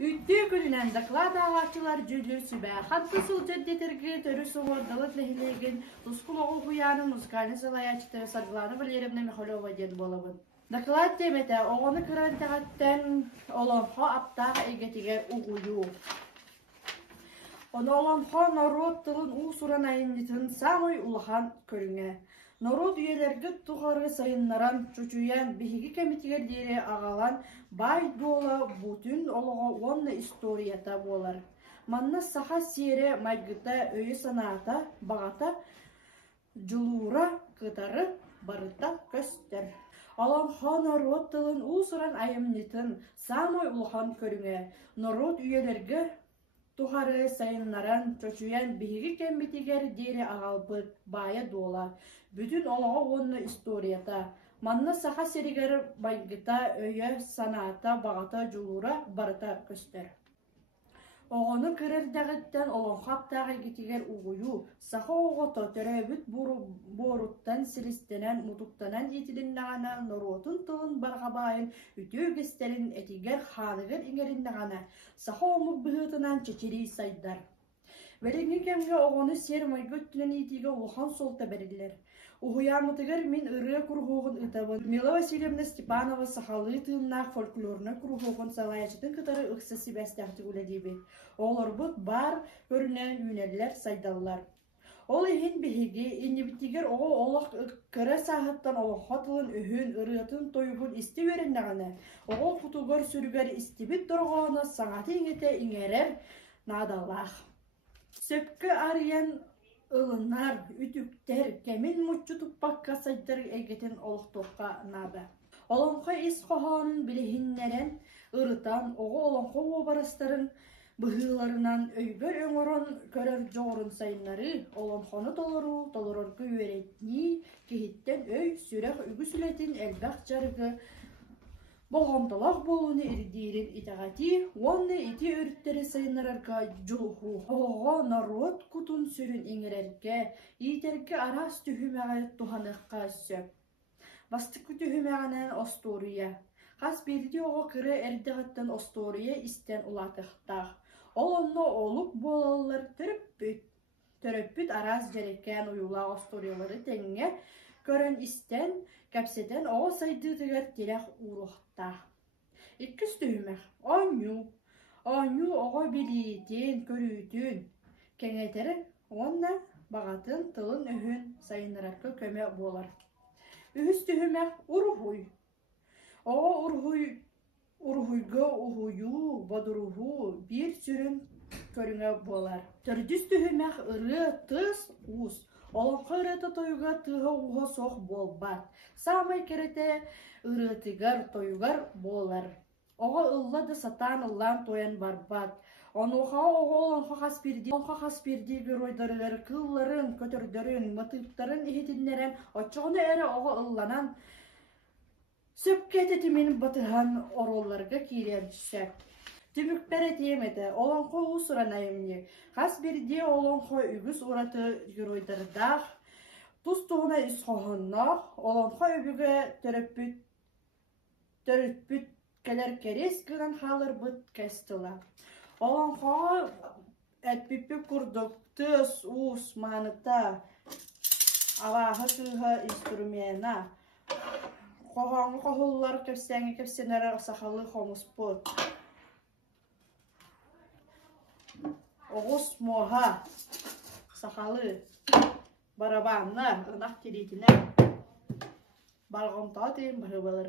Üttü gününen doklad ağaççılar jülü sübä. Hatta sılcı detergi törü soğur dalıt lehilegin tuskul oğul huyanın muskani salayaçtı Светлана Валерьевна Михайлова ден болабын. Доклад темете оғаны кырантағаттан олонхо аптаға егетігер уғую. Оны олонхо народ тылын у суран айыннитын самой улахан көріңе. Народ üyelergi туғары сайыннаран чучуян бихиги кемитигер дере ағалан бай дола бутын олығы онны историята болар. Манна саха сере майгыта өйі санаата бағата жылура кытары барыта көстер. Олонхо народ тылын у суран айыннитын самой улахан көріңе. Народ üyelergi туғары сайыннаран чочуян биһиги кембитигер дире агалбыт бая дола. Бүтүн олоға онны историята. Манна саха серигер байгыта өйө санаата багата жулура барыта көстер. Оғаны кырырдағыттан олонхаптағы гитигер угую. Саха оғото төрөбүт боруттан силистенен мутуктанан етилиннағана норотун тылын барғабайын үтөгестерин этигер ханыгер иңериннағана. Саха омук быһытынан чечери сайдар. Белеңги кемге оғаны сер майгөттүнен итиге улхан солта берилер. Ухуямытыгер мин ыры кургугун ытабын. Мила Васильевна Степанова сахалы тыыннақ фольклорны кургугун салаячытын кытары ыксасы бәстәхті үләдебе. Оларбыт бар көрінен үнелер сайдаллар. Ол ихин бихиги иннебиттигер оғы олақ кыра сағыттан олақатылын өхін ырыятын тойгун исти веріннағаны. Оғы құтугар сүргер истибит дұрғаны саңаты иңете иңерер надалақ. Сөпкі ариян ылынар, үтүктер, кемин муччу туппакка сайдар эгетен олықтоққа набы. Олонқы ис қоғанын білехиннерен ырытан, оғы олонқы обарастарын бұхыларынан өйгөр өңірін көрер жоғырын сайынлары, олонқаны толырырғы өретні, кехіттен өй сүрек үгісілетін әлбәқ жарығы болғамдалақ болуыны ердейрін итағати, онны ити өрттері сайынларарға жылғу. Оға народ күтін сүрін еңірерге, итерге арас түхімәғі туханыққа сөп. Бастықы түхімәғінен остория. Қас берді оға кірі әрдіғаттан остория істен ұлатықтақ. Ол онны олық болалар түріппіт арас жереккен ұйыла осториялары тәңе көрін істен кәпсетен оға сайдыдығар терек ұруқта. Иккіс түймәк, оңю оға білейтен, көрүйтін, кәңетері онна бағатын тылын үхін сайыныраққа көмі болар. Үхіс түймәк ұрғуй. Оға ұрғуйға ұғую, бадырғу бір сүрін көріңе болар. Түрдіс түймәк ұры тыс ұс. Олонқы ырыты тойуға тыға уға соқ болбат. Самай керете ырытыгар тойугар болар. Оға ыллады сатан ыллан тоян барбат. Онуға оға олонқа қаспирди геройдарылар кылларын, көтөрдөрін, матыптарын ихетиннерен очоғыны әрі оға ылланан сөпкеті темен батыған оролларға кейлер түсіп. Түмікпәрі теметі, олонқы ұсыран айымне. Қас берде олонқы үгіс ұраты геройдардақ, тұстығына үсқоғыннақ, олонқы өбігі төріппіт кәлер керес кіған қалыр бұт кәстіла. Олонқы әтпіппі күрдік, тұс, ұс, маныта, авағы тұға инструмена. Қоғаңы қоғылар кәпсенері сақалы қомыс бұт. Оғыз моға сақалы барабанна ырнақ телейтіне балғымта дейін бағы балыр.